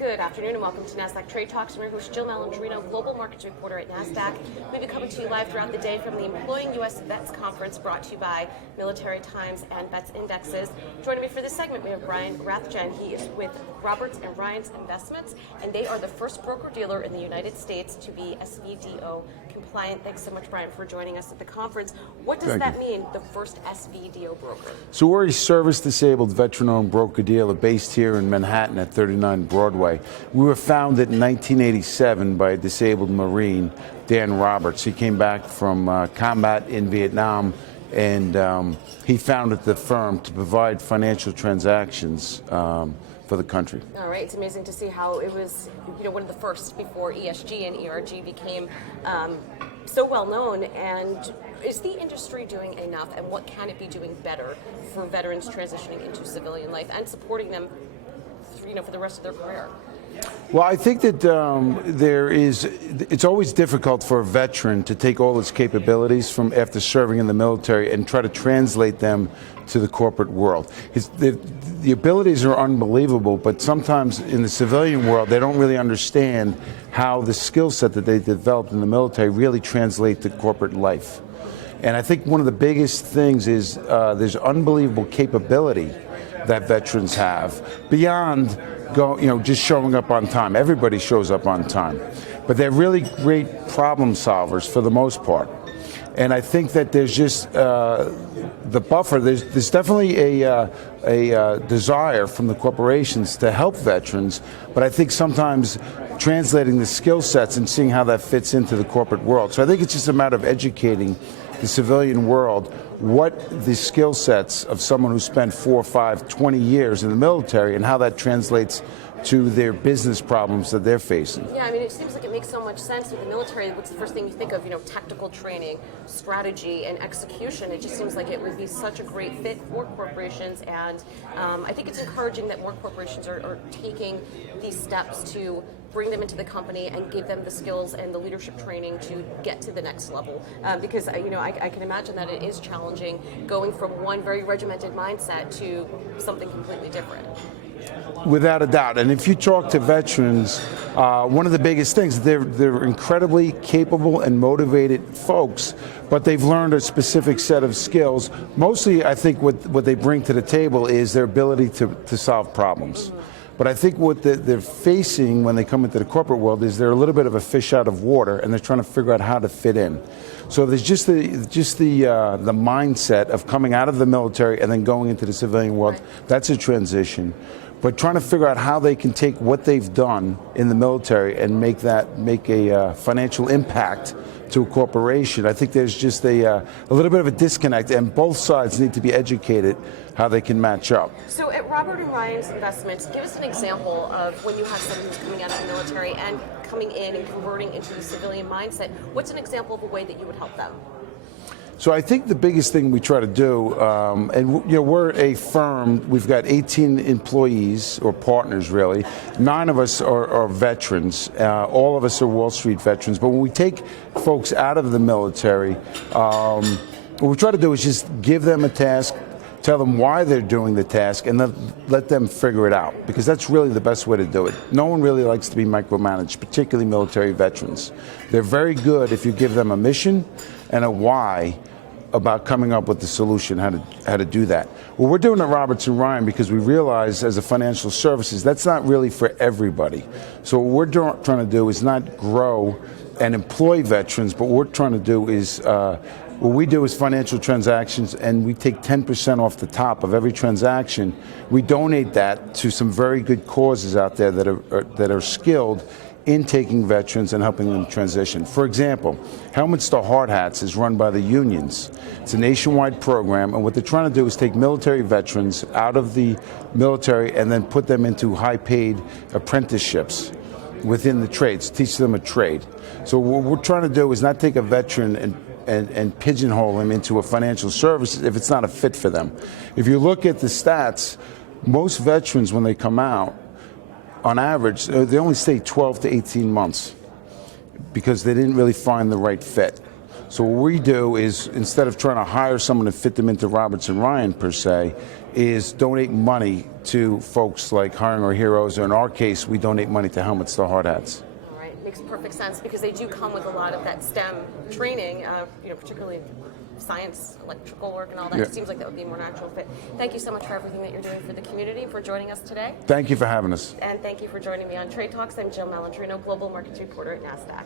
Good afternoon and welcome to Nasdaq Trade Talks. I'm your host, Jill Malandrino, global markets reporter at Nasdaq. We'll be coming to you live throughout the day from the Employing U.S. Vets Conference brought to you by Military Times and Vets Indexes. Joining me for this segment, we have Brian Rathjen. He is with Robertson Ryan's Investments, and they are the first broker-dealer in the United States to be SVDO compliant. Thanks so much, Brian, for joining us at the conference. What does that mean, the first SVDO broker? So we're a service-disabled, veteran-owned broker-dealer based here in Manhattan at 39 Broadway. We were founded in 1987 by a disabled Marine, Dan Roberts. He came back from combat in Vietnam, and he founded the firm to provide financial transactions for the country. All right, it's amazing to see how it was, one of the first before ESG and ERG became so well known. And is the industry doing enough, and what can it be doing better for veterans transitioning into civilian life and supporting them, for the rest of their career? Well, I think that it's always difficult for a veteran to take all his capabilities from after serving in the military and try to translate them to the corporate world. The abilities are unbelievable, but sometimes in the civilian world, they don't really understand how the skill set that they developed in the military really translate to corporate life. And I think one of the biggest things is there's unbelievable capability that veterans have beyond just showing up on time. Everybody shows up on time, but they're really great problem solvers for the most part. And I think that there's just the buffer. There's definitely a desire from the corporations to help veterans, but I think sometimes translating the skill sets and seeing how that fits into the corporate world. So I think it's just a matter of educating the civilian world what the skill sets of someone who spent 4, 5, 20 years in the military and how that translates to their business problems that they're facing. Yeah, I mean, it seems like it makes so much sense with the military. What's the first thing you think of? Tactical training, strategy, and execution. It just seems like it would be such a great fit for corporations, and I think it's encouraging that more corporations are taking these steps to bring them into the company and give them the skills and the leadership training to get to the next level. Because I can imagine that it is challenging going from one very regimented mindset to something completely different. Without a doubt. And if you talk to veterans, one of the biggest things, they're incredibly capable and motivated folks, but they've learned a specific set of skills. Mostly, I think what they bring to the table is their ability to solve problems. But I think what they're facing when they come into the corporate world is they're a little bit of a fish out of water, and they're trying to figure out how to fit in. So there's just the mindset of coming out of the military and then going into the civilian world. Right. That's a transition. But trying to figure out how they can take what they've done in the military and make a financial impact to a corporation. I think there's just a little bit of a disconnect, and both sides need to be educated how they can match up. So at Robertson Ryan's Investments, give us an example of when you have someone who's coming out of the military and coming in and converting into the civilian mindset. What's an example of a way that you would help them? So I think the biggest thing we try to do, we're a firm, we've got 18 employees, or partners really. 9 of us are veterans. All of us are Wall Street veterans. But when we take folks out of the military, what we try to do is just give them a task, tell them why they're doing the task, and then let them figure it out, because that's really the best way to do it. No one really likes to be micromanaged, particularly military veterans. They're very good if you give them a mission and a why about coming up with the solution, how to do that. Well, we're doing at Robertson Ryan because we realize as a financial services, that's not really for everybody. So what we're trying to do is not grow and employ veterans, but what we're trying to do is what we do is financial transactions, and we take 10% off the top of every transaction. We donate that to some very good causes out there that are skilled in taking veterans and helping them transition. For example, Helmets to Hard Hats is run by the unions. It's a nationwide program, and what they're trying to do is take military veterans out of the military and then put them into high-paid apprenticeships within the trades, teach them a trade. So what we're trying to do is not take a veteran and pigeonhole him into a financial service if it's not a fit for them. If you look at the stats, most veterans, when they come out, on average, they only stay 12 to 18 months because they didn't really find the right fit. So what we do is, instead of trying to hire someone to fit them into Robertson Ryan per se, is donate money to folks like Hiring Our Heroes, or in our case, we donate money to Helmets to Hard Hats. All right, makes perfect sense because they do come with a lot of that STEM training, particularly science, electrical work, and all that. Yeah. It seems like that would be a more natural fit. Thank you so much for everything that you're doing for the community, for joining us today. Thank you for having us. And thank you for joining me on Trade Talks. I'm Jill Malandrino, Global Markets Reporter at Nasdaq.